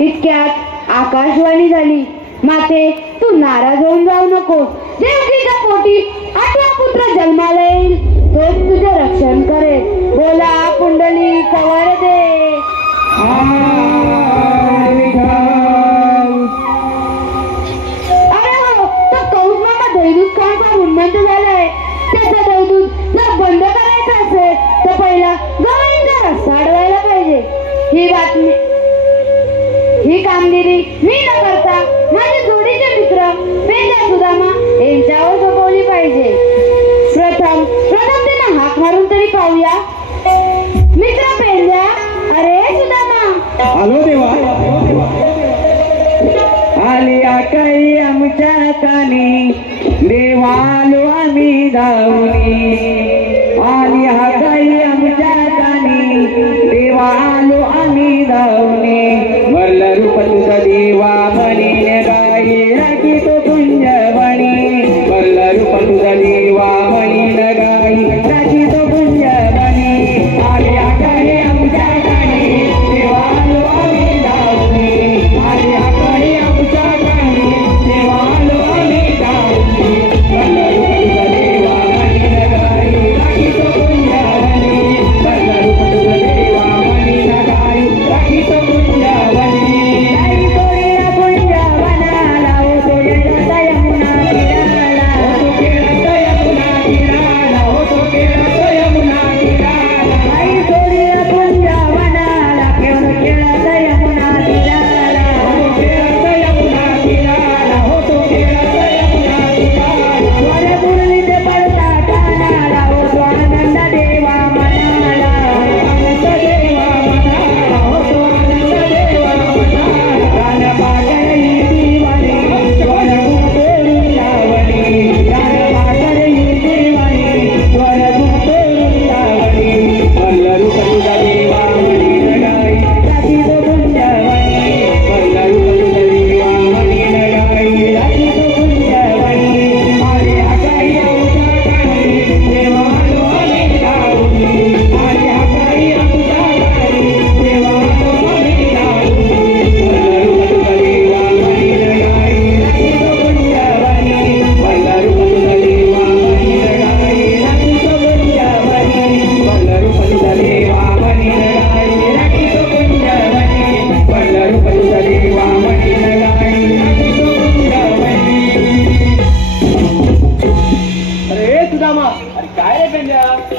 इतक्यात आकाशवाणी झाली, माते तू नाराज होऊन जाऊ नको. देवकीच्या पोटी 8वा पुत्र जन्माला येईल, तोच तुझे रक्षण करेल. बोला कुंडली कवर दे. ही कामगिरी मी न करता माझ्या जोडीचे मित्र पेंड्या सुदामा यांच्यावर सोपवली पाहिजे. प्रथम त्यांना हाक मारून तरी पाहूया. मित्र पेंड्या, अरे सुदामा. आलो देवा. आली काही आमच्या कानी देवालो आम्ही धावली. आली काही आमच्या कानी देवालो आम्ही धावली. वरल रूप तुझ देवा म्हणी गाई राखी तो कुंजवणी. वरल रूप तुझ देवा म्हणी गाई राखी तो कुंजवणी. आली काही आमच्या कानी देवालो आम्ही धावली. आली काही आमच्या कानी देवालो आम्ही धावली. वरल रूप तुझ देवा म्हणी गाई राखी तो कुंजवणी. वरल रूप तुझ देवा म्हणी गाई राखी तो कुंजवणी.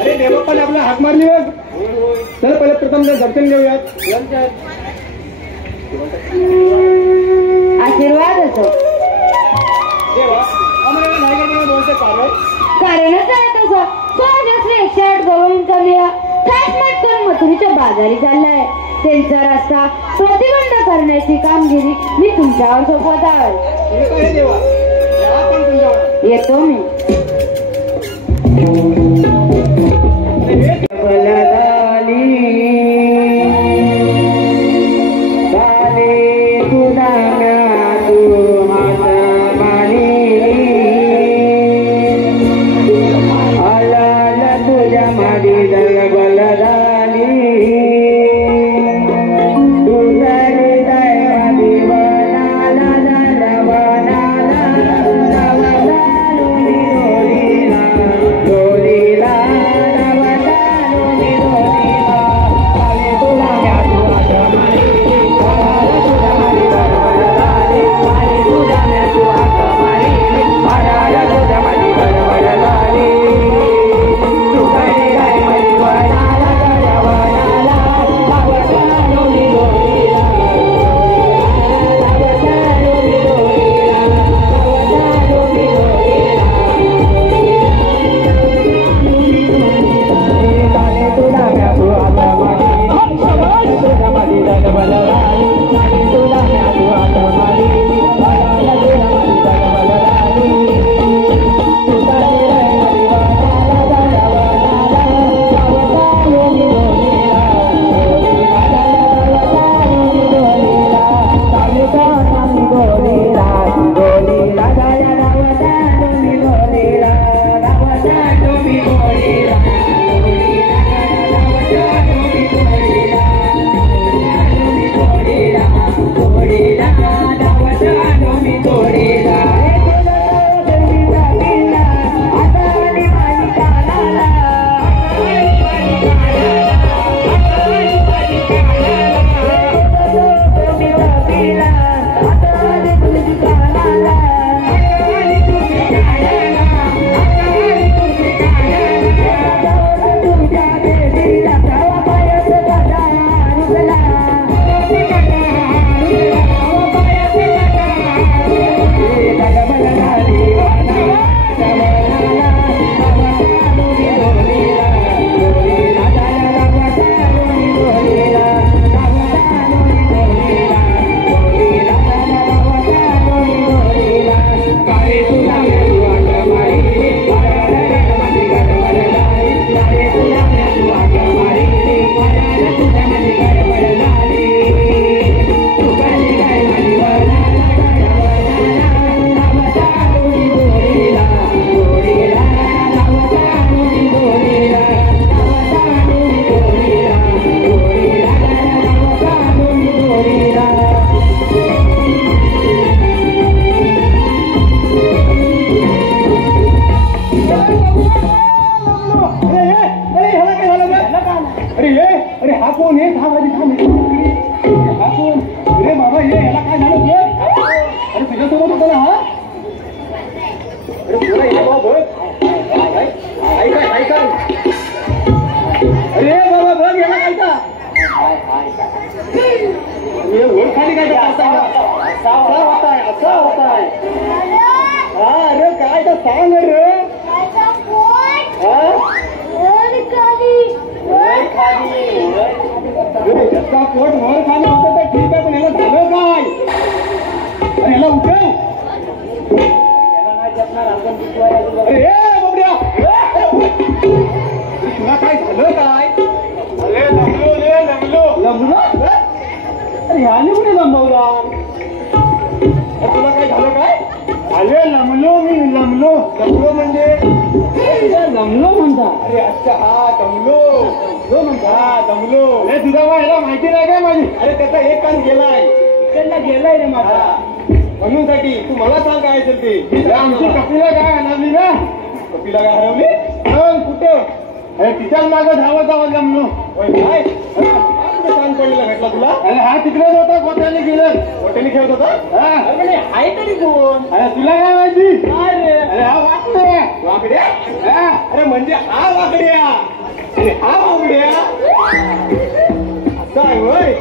अरे देवप्पाने आपला हाक मारली बघ. चल पहिले प्रथम दर्शन घेऊयात. आशीर्वाद असो. कारणच आहे तसं. तो श्री 108 गवळींचा मेळा थाटमाट करून मथुरीच्या बाजारी चाललाय. त्यांचा रस्ता प्रतिबंध करण्याची कामगिरी मी तुमच्यावर सोपवत आहे. येतो मी. कसा होताय? हा अरे काय तर सांग रे. त्याचा पोट वर खाली होतं तर ठीक आहे, पण याला झालं काय? अरे याला उठव. अरे बाबड्या, तुला काय झालं काय? अरे लंबलो रे लंबलो. लंबलो? अरे ह्याने कुठे लंबवला? तुला काय झालं काय? अरे लंबलो मी लंबलो. लंबलो म्हणजे लंबलो म्हणता? अरे अच्छा हा दमलो. दमलो म्हणता? हा दमलो. अरे तुझा ह्याला माहिती नाही काय माझी? अरे त्याचा एक कान गेलाय. इकडला गेलाय रे माझा. म्हणून साठी तू मला सांग काय असेल ते. आमची कपिला काय हरवली ना? कपिला काय हरवली? कुठं? अरे तिच्याच मागं धावत धावत जमलो. काय कुठे कान पडलेला भेटला तुला? अरे हा तिकडेच होता, गोट्याने गेलं. गोट्याने खेळत होता? आहे तरी कोण? अरे तुला काय माहिती? अरे हा वाकड्या. वाकड्या? अरे म्हणजे हा वाकड्या आणि हा वाकड्या असं आहे होय.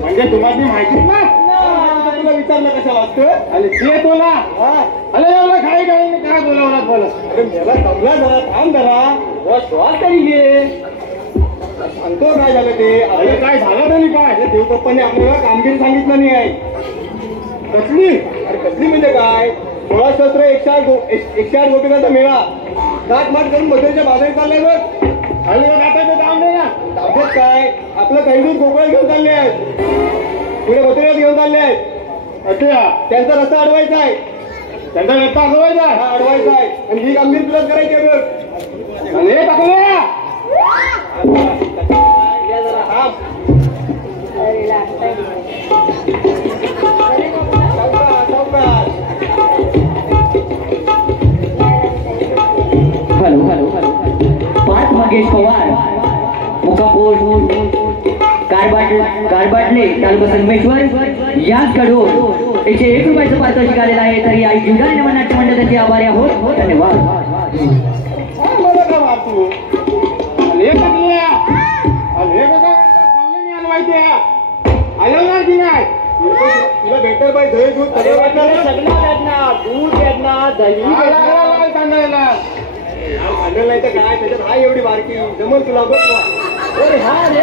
म्हणजे तुला ती माहितीच ना? तुला विचारलं कशाला असतं? अरे ते तुला अरे एवढं काय काय बोलावला बोला. अरे मला समजा जरा थांब जरा श्वास तरी घे. सांगतो काय झालं ते. अरे काय झालं तरी काय? देवपप्पाने आपल्याला कामगिरी सांगितलं नाही आहे. कसली? अरे कसली म्हणजे काय? 16 108 गोपिकांचा मेळा गाठमाट करून मधुरेच्या बाजारात चाललाय बघ. खाली गाठायचं काम नाही ना. ताब्यात काय आपलं काही दूर कोकणात घेऊन चालले आहेत, पुढे मथुरेत घेऊन चालले आहेत. अच्छा, त्यांचा रस्ता अडवायचा आहे. त्यांचा रस्ता अडवायचा? हा अडवायचा आहे. आणि ही कामगिरी तुलाच करायची आहे बघ. अरे टाकूया जरा हा. पार्थ मगेश पवार, मुकापोट कारबाटले, तालुका संगमेश्वर याच कडून 101 रुपयाचं पारितोषिक आलेलं आहे. तरी आई जीवदानी नमन नाट्य मंडळाचे आभारी आहोत. धन्यवाद. मला का मारतो? अरे टाकल्या अरे बघा माहिती आहे आलं की नाही? तुला भेटल बाई दही दूध सगळं भेटणार. दूध भेटणार, दही सांगायला भांडण नाही तर काय. त्याच्यात हा एवढी बारकी जमल तुला बघ. अरे हा रे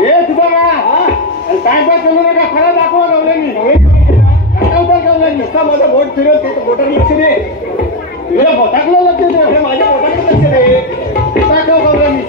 हे तुझा टाइमपास करू नका. खरं दाखवा गवल्यानी नुसता माझं बोट फिरल ते बोटात लक्ष दे. तुझ्या बोटाकडे लक्ष दे. माझ्या बोटाकडे लक्ष दे. दाखव गवल्यानी.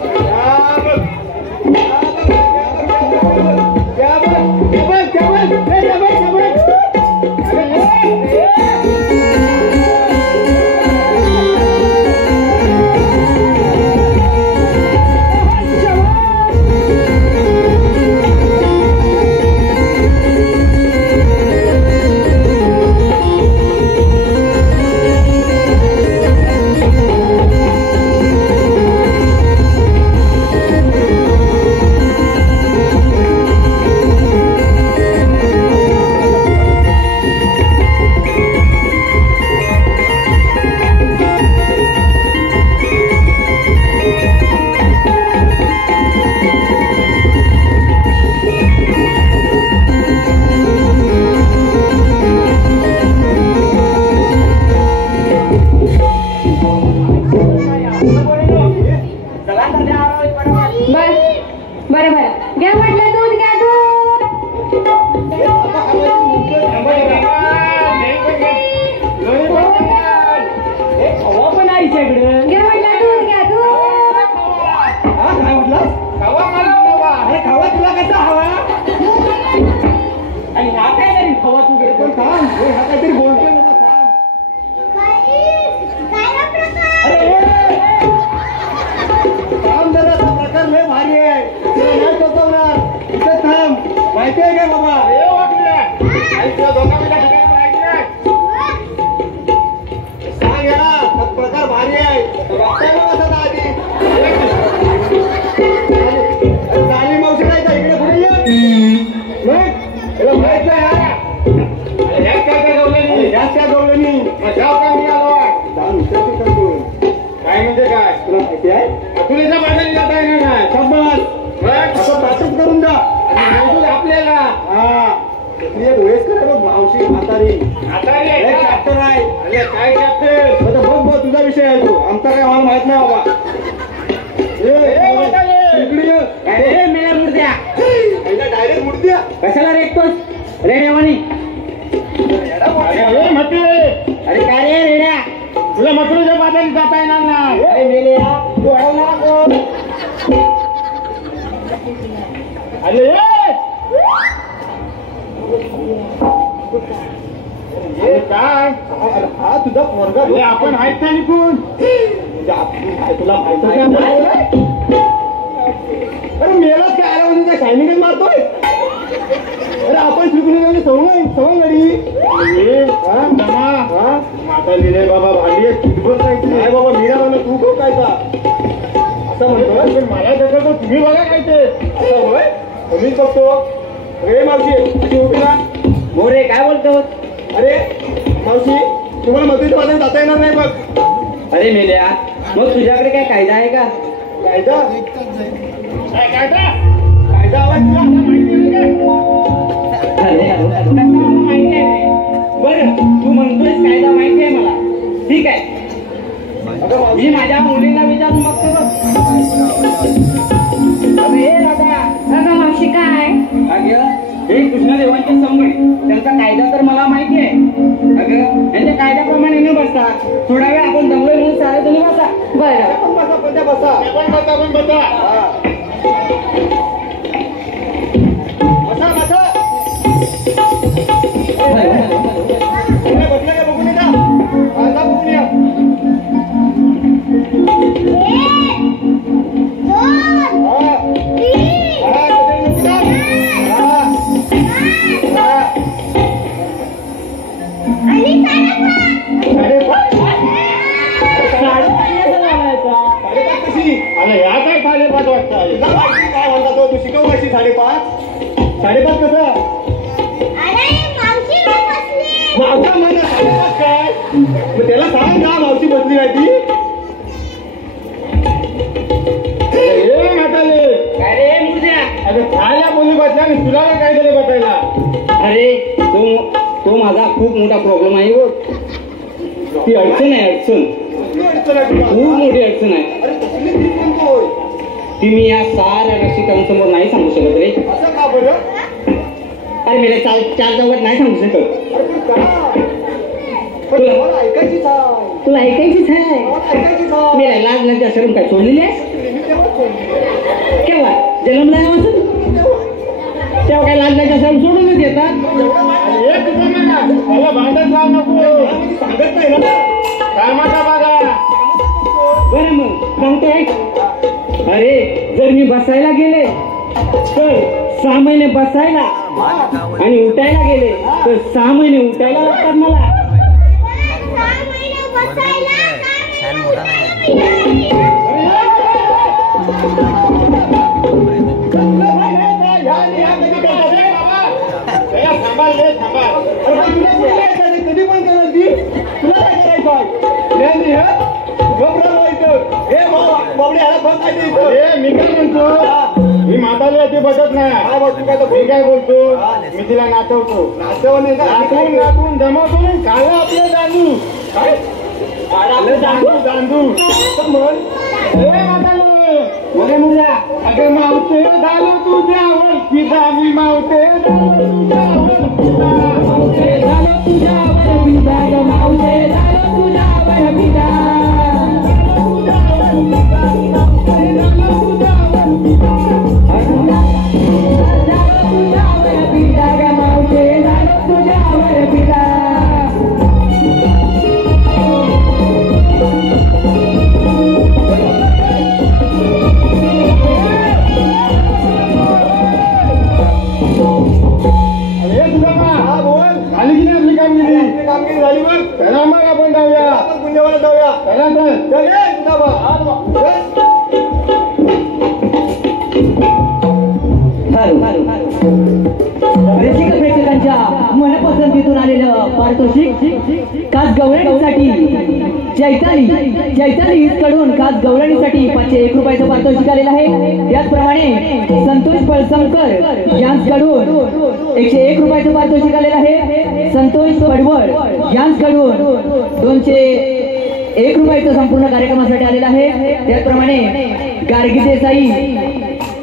माहिती आहे काय बाबा? सांग याला प्रकार भारी आहे. गाडी मावशी नाही का इकडे पुढे ये. माहित नाही काय काय गवलं मावशी म्हातारी एक चॅप्टर आहे. अरे काय चॅप्टर? आता बघ बघ तुझा विषय आहे तो, आमचा काय मला माहित नाही बाबा. डायरेक्ट मूर्त्या कशाला रेटतोस रेड्यावानी? अरे काय रे रेड्या, तुला मथुरेच्या बाजारी जाता येणार नाही. अरे मेले तू अडवणार कोण? अरे हे काय हा तुझा पोरगा? आपण आहेत ना निघून. तुला माहित अरे मेलाच काय आला म्हणजे शायनिंगच मारतोय. अरे आपण श्रीकृष्ण सवंगडी आता लिहिले बाबा भांडी नाही बाबा मीरा मला तू खूप काय का असं म्हणतो. मला जसं तर तुम्ही बघा काय ते असं होय. तुम्हीच बघतो रे मावशी उभी ना. मोरे काय बोलतो? अरे मावशी तुम्हाला मथुरेच्या बाजारात जाता येणार नाही बघ. अरे मेल्या, मग तुझ्याकडे काय कायदा आहे का? कायदा कायदा कायदा आवाज तुला माहिती आहे का? माहिती आहे. बरं तू म्हणतोयस कायदा माहिती आहे मला, ठीक आहे. मी माझ्या मुलीला विचारून बघतो. दादा मावशी काय? हे कृष्णदेवांचे संगणी, त्यांचा कायदा तर मला माहिती आहे. अगं त्यांच्या कायद्याप्रमाणे न बसता थोडा वेळ आपण दमलोय म्हणून सारे तुम्ही बसा. बरं पण बसा पण बसा पण बसा बसा बसा. बसलं का बघून येता आता बघून या. अरे या काय 5:30 वाजता काय म्हणता तो? तू शिकव कशी 5:30? 5:30 कसं? मावसा म्हणा 5:30 काय? मग त्याला सांग ना मावशी बसली काय ती. काय रे मुर्द्या? अरे खायला बोली बसल्या आणि तुला काय दिलं बसायला? अरे तो माझा खूप मोठा प्रॉब्लेम आहे बघ. ती अडचण आहे, अडचण खूप मोठी अडचण आहे. अरे कसली ती म्हणतोय? ती मी या साऱ्या रसिकांसमोर नाही सांगू शकत रे. असं का बरं? अरे मेले चार चौघात नाही सांगू शकत. अरे पण का? पण मला ऐकायचीच आहे. तुला ऐकायचीच आहे. मला ऐकायचीच आहे. मेला लाज लज्जा शरम काय सोडलेली आहेस? मी तेव्हा सोडली. केव्हा जन्मला तेव्हा काय लाज लज्जा शरम सोडूनच येतात. मला भांडत जाऊ नको. सांगत नाही ना कामाचा बघा. बरं मग सांगतोय. अरे जर मी बसायला गेले तर 6 महिने बसायला आणि उठायला गेले तर 6 महिने उठायला लागतात मला. कधी पण करणार ती. तुला काय करायचं? मी काय म्हणतो, मी म्हातारी ती बसत नाही. मी काय बोलतो, मी तिला नाचवतो. नाचवून जमवतो नाही खाला आपलं दांडू. काय दांडू अगे मावते झालो तुझ्यावर पिता मी मावते झालो तुझ्यावर पिता मावते झालो तुझ्यावर पिता. कामगिरी झाली बघ. त्याला मग आपण जाऊया, आपण पुण्याला जाऊया. त्याला रसिक प्रेक्षकांच्या मनपसंत पसंतीतून आलेलं पारितोषिक खास गवळणीसाठी चैताली कडून खास गवळणीसाठी 501 रुपयाचं पारितोषिक आलेलं आहे. त्याचप्रमाणे संतोष पळसमकर यांच्याकडून 101 रुपयाचं पारितोषिक आलेलं आहे. संतोष पडवळ यांच्याकडून 201 रुपयाचं संपूर्ण कार्यक्रमासाठी आलेलं आहे. त्याचप्रमाणे गार्गी देसाई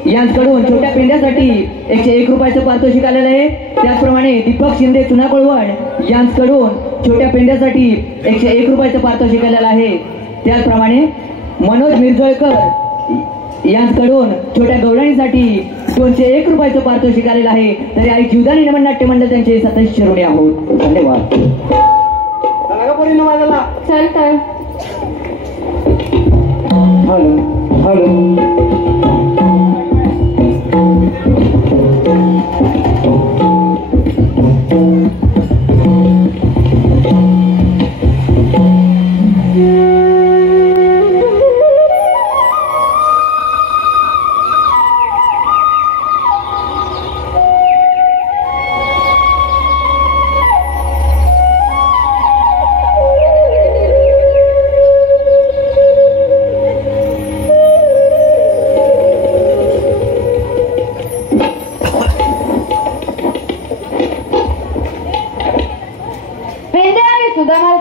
यांच्याकडून छोट्या पेंड्यासाठी 101 रुपयाचं पारितोषिक आलेलं आहे. त्याचप्रमाणे दीपक शिंदे चुनाकळवण यांच्याकडून छोट्या पेंड्यासाठी 101 रुपयाचं पारितोषिक आलेलं आहे. त्याचप्रमाणे मनोज मिरजोळकर यांच्याकडून छोट्या गवळणीसाठी 201 रुपयाचं पारितोषिक आलेलं आहे. तरी आई जीवदानी नमन नाट्य मंडळ त्यांचे सदस्य ऋणी आहोत. धन्यवाद. चल तर हॅलो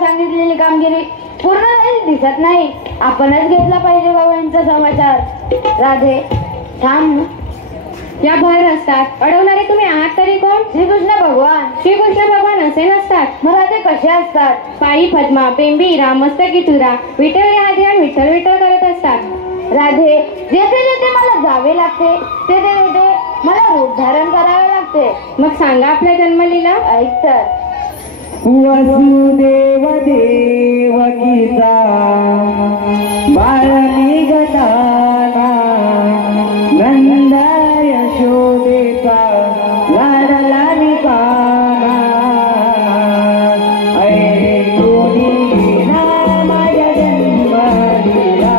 सांगितलेली कामगिरी पूर्ण झाली दिसत नाही. आपणच घेतला पाहिजे गवळणीचा समाचार. राधे थांब. या बाहेर असतात अडवणारे तुम्ही आहात तरी कोण? श्रीकृष्ण भगवान असे नसतात. मग राधे कसे असतात? पायी पद्मा पेंबी राम मस्तकी तुरा विठ्ठल या ध्यान विठ्ठल विठ्ठल करत असतात. राधे जेथे जेथे मला जावे लागते तेथे तेथे मला रूप धारण करावे लागते. मग सांगा आपल्या जन्मलीला. ऐक तर. वसुदेव देवकीचा बाळ निघताना नंद यशोदेचा लाडला निघाला. ऐकुनी ना माझ्या जन्मलीला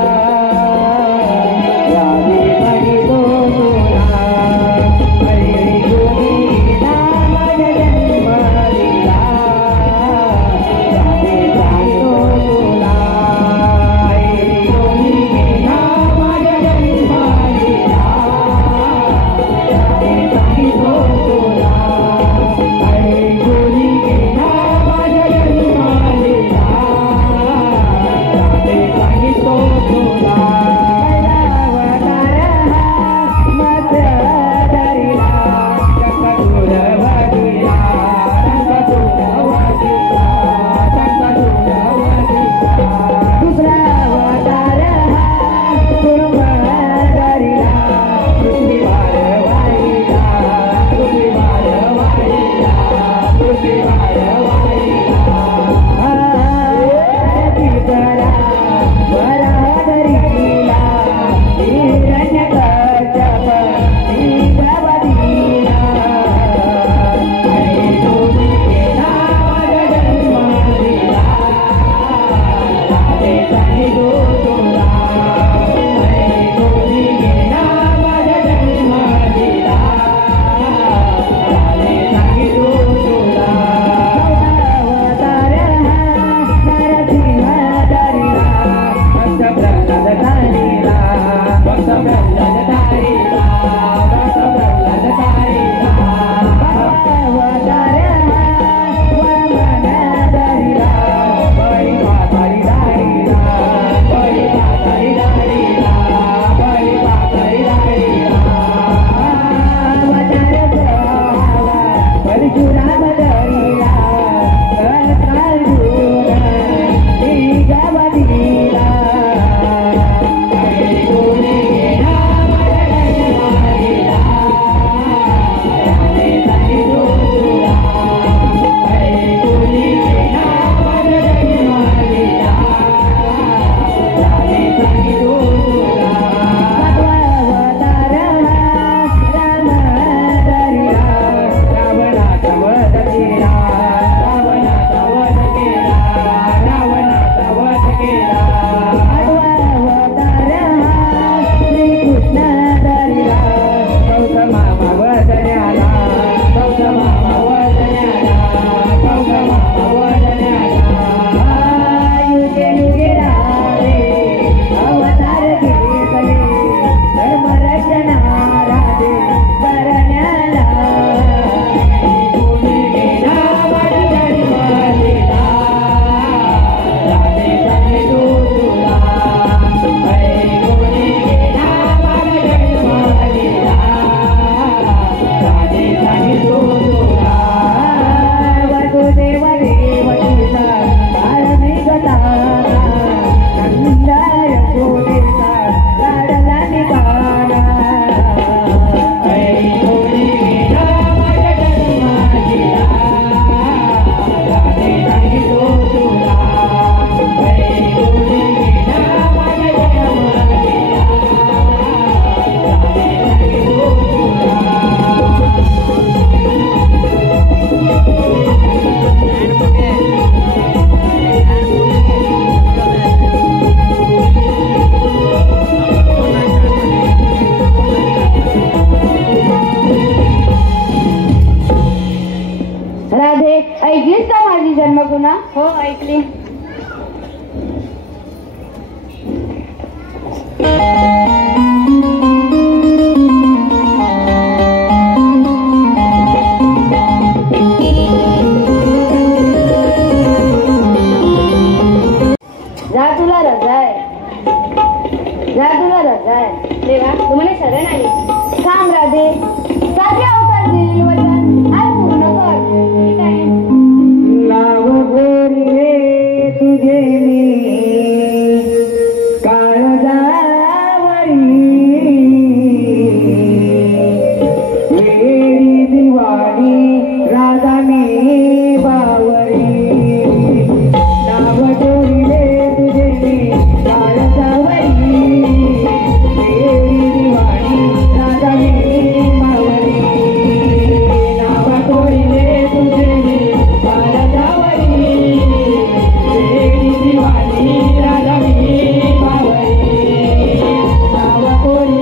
राधे बहितो तुला. ऐकुनी ना माझ्या जन्मलीला राधे सांगतो तुला. ऐकलीस का माझी जन्मकुणा? हो ऐकली. जा तुला रजा आहे, जा तुला रजा आहे. देवा तुम्हाला शरण आली. सांग राधे, साध्या अवतार दिलेले वचन आज पूर्ण कर. ठीक आहे. लाव गोरी तुझे मी काळजावरी वेडी दिवाणी राधा मी बावरी. लाव गोरी तुझे मी काळजावरी वेडी दिवाणी राधा मी बावरी. लाव गोरी तुझे मी काळजावरी वेडी दिवाणी राधा मी बावरी. लाव गोरी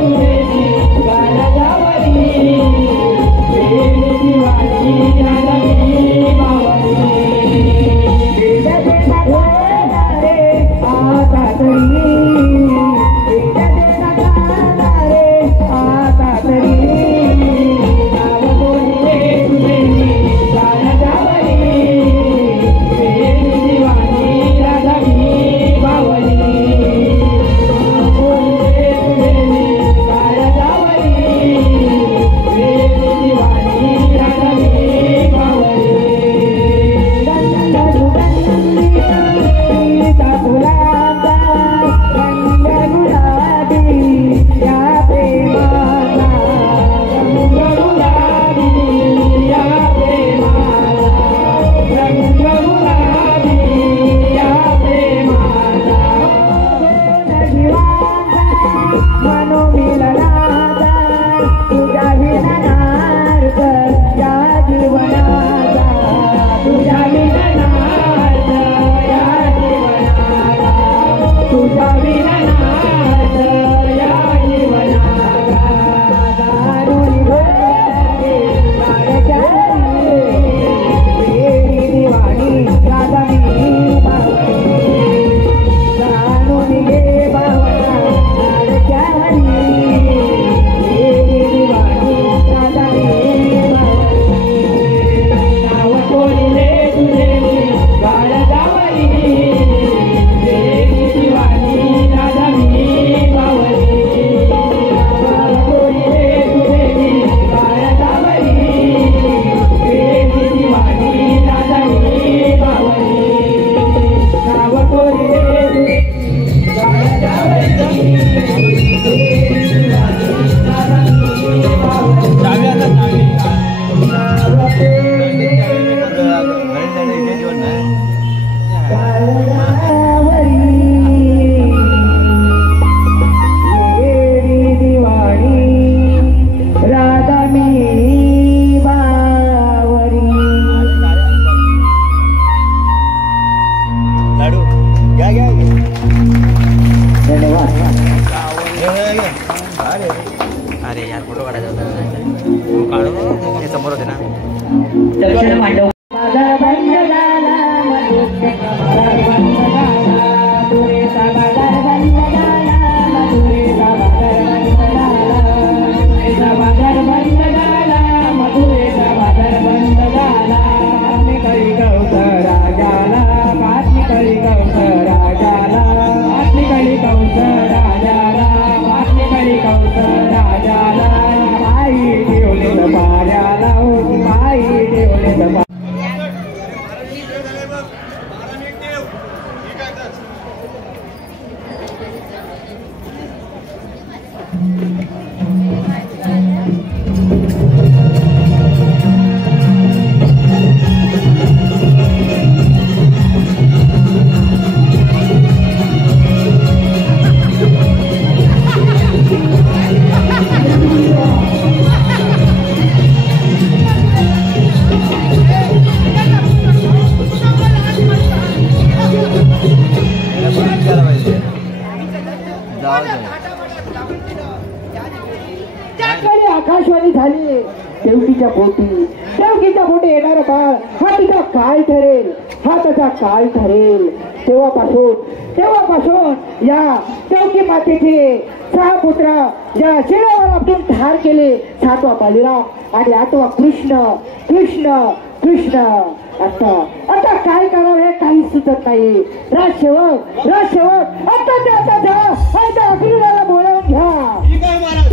तुझे मी काळजावरी वेडी दिवाणी राधा मी बावरी. आता तरी आता तरी नाव बोलले तुझे काळजावरी वेडी दिवाणी राधा मी बावरी. नाव बोलले तुझे काळजावरी वेडी दिवाणी राधा मी बावरी. अरे यार फोटो काढायचा होता. काढू ते समोर होते ना. दर्शन मांडव आकाशवाणी झाली देवकीच्या पोटी. देवकीच्या पोटी येणारा बाळ हा तुझा काळ ठरेल, हा त्याचा काळ ठरेल. तेव्हापासून या देवकी मातेचे 6 पुत्र या शिळेवर आपण ठार केले. 7वा बलिराम आणि 8वा कृष्ण. आता काय करावं हे काही सुचत नाही. राजसेवक आता जा आणि त्या अग्निला बोलावून घ्या. ठीक आहे महाराज.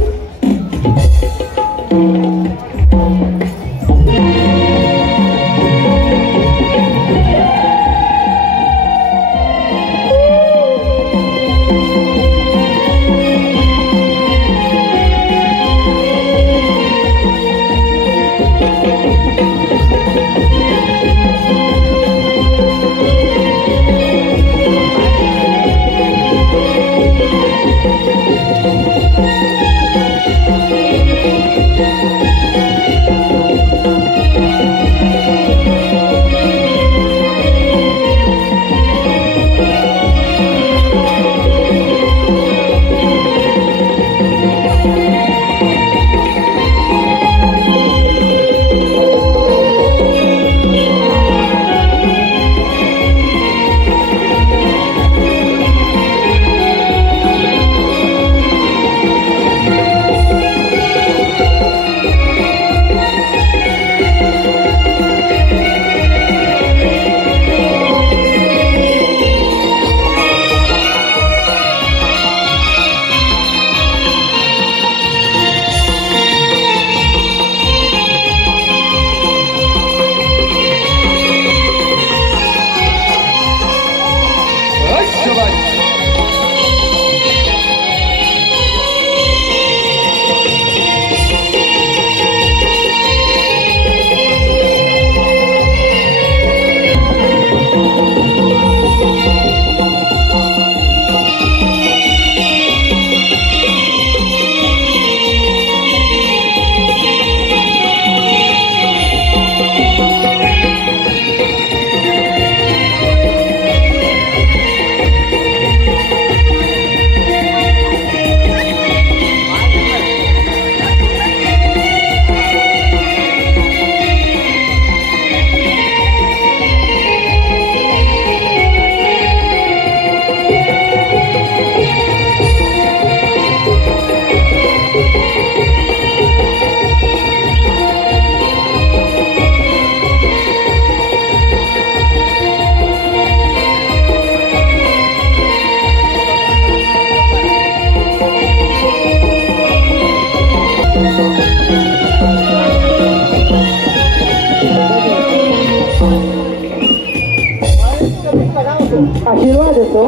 आशीर्वाद देतो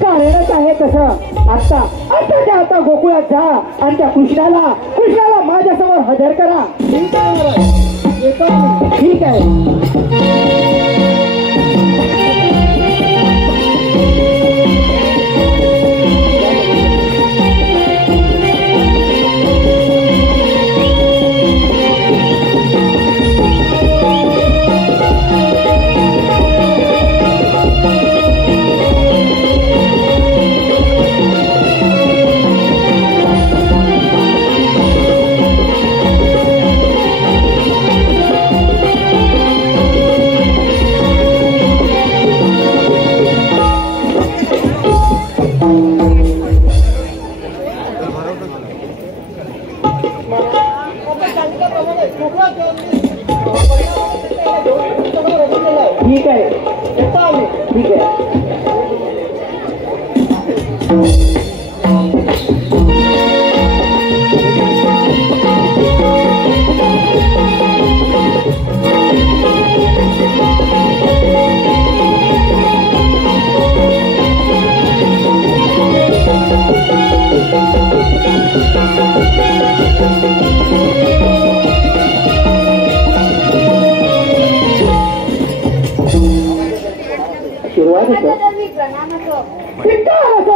कारणच आहे तसं. आता गोकुळात जा आणि त्या कृष्णाला माझ्यासमोर हजर करा. ठीक आहे. ठीक आहे. ठीक आहे.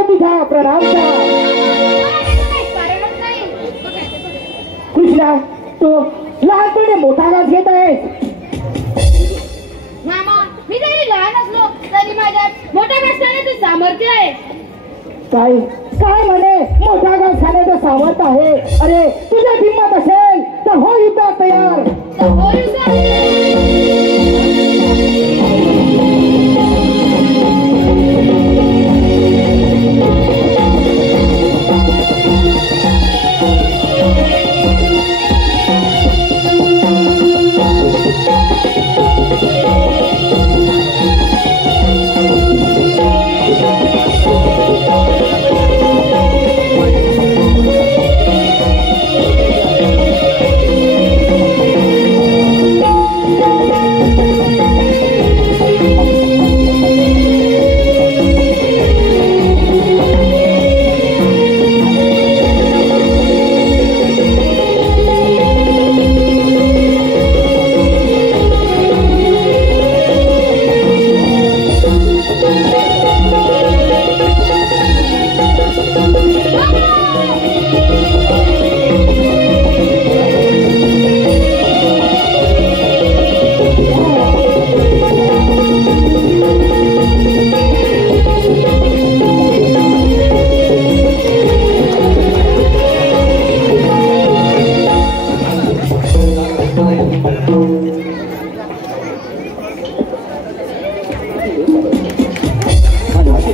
तुझा प्रणाम कृष्णा. तो लहानपणी मोठा घास घेत आहेस. मामा, मी जरी लहान असलो तरी माझ्यात मोठ्या घास खाण्याचं सामर्थ्य आहे. काय म्हणे मोठा घास खाण्याचं सामर्थ्य आहे? अरे तुझ्या हिंमत असेल तर हो युद्ध तयार.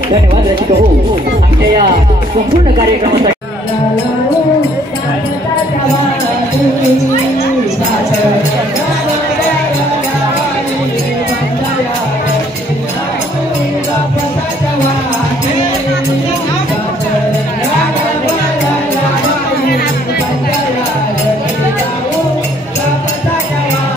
धन्यवाद रसिक हो आमच्या या संपूर्ण कार्यक्रमासाठी.